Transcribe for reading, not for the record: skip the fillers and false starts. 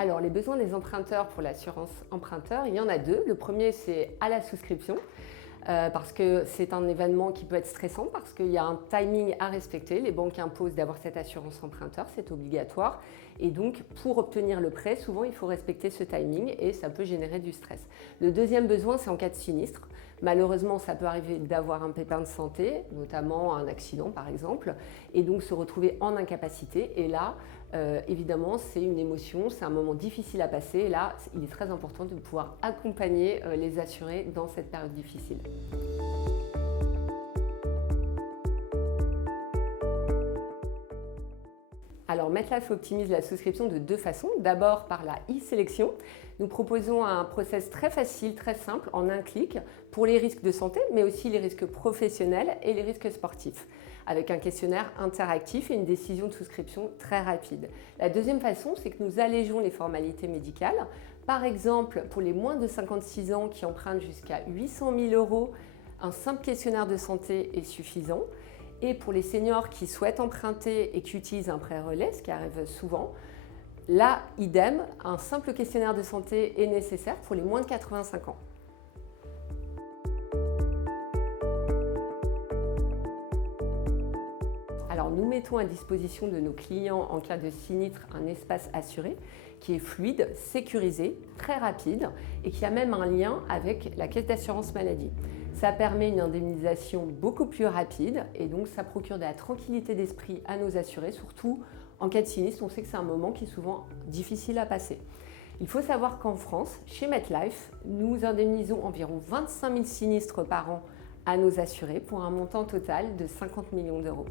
Alors, les besoins des emprunteurs pour l'assurance emprunteur, il y en a deux. Le premier, c'est à la souscription. Parce que c'est un événement qui peut être stressant parce qu'il y a un timing à respecter. Les banques imposent d'avoir cette assurance emprunteur, c'est obligatoire. Et donc, pour obtenir le prêt, souvent, il faut respecter ce timing et ça peut générer du stress. Le deuxième besoin, c'est en cas de sinistre. Malheureusement, ça peut arriver d'avoir un pépin de santé, notamment un accident par exemple, et donc se retrouver en incapacité. Et là, évidemment, c'est une émotion, c'est un moment difficile à passer. Et là, il est très important de pouvoir accompagner les assurés dans cette période difficile. Alors, MetLife optimise la souscription de deux façons. D'abord par la e-sélection. Nous proposons un process très facile, très simple, en un clic, pour les risques de santé, mais aussi les risques professionnels et les risques sportifs, avec un questionnaire interactif et une décision de souscription très rapide. La deuxième façon, c'est que nous allégeons les formalités médicales. Par exemple, pour les moins de 56 ans qui empruntent jusqu'à 800 000 €, un simple questionnaire de santé est suffisant. Et pour les seniors qui souhaitent emprunter et qui utilisent un prêt relais, ce qui arrive souvent, là, idem, un simple questionnaire de santé est nécessaire pour les moins de 85 ans. Alors, nous mettons à disposition de nos clients en cas de sinistre un espace assuré qui est fluide, sécurisé, très rapide et qui a même un lien avec la caisse d'assurance maladie. Ça permet une indemnisation beaucoup plus rapide et donc ça procure de la tranquillité d'esprit à nos assurés, surtout en cas de sinistre. On sait que c'est un moment qui est souvent difficile à passer. Il faut savoir qu'en France, chez MetLife, nous indemnisons environ 25 000 sinistres par an à nos assurés pour un montant total de 50 millions d'euros.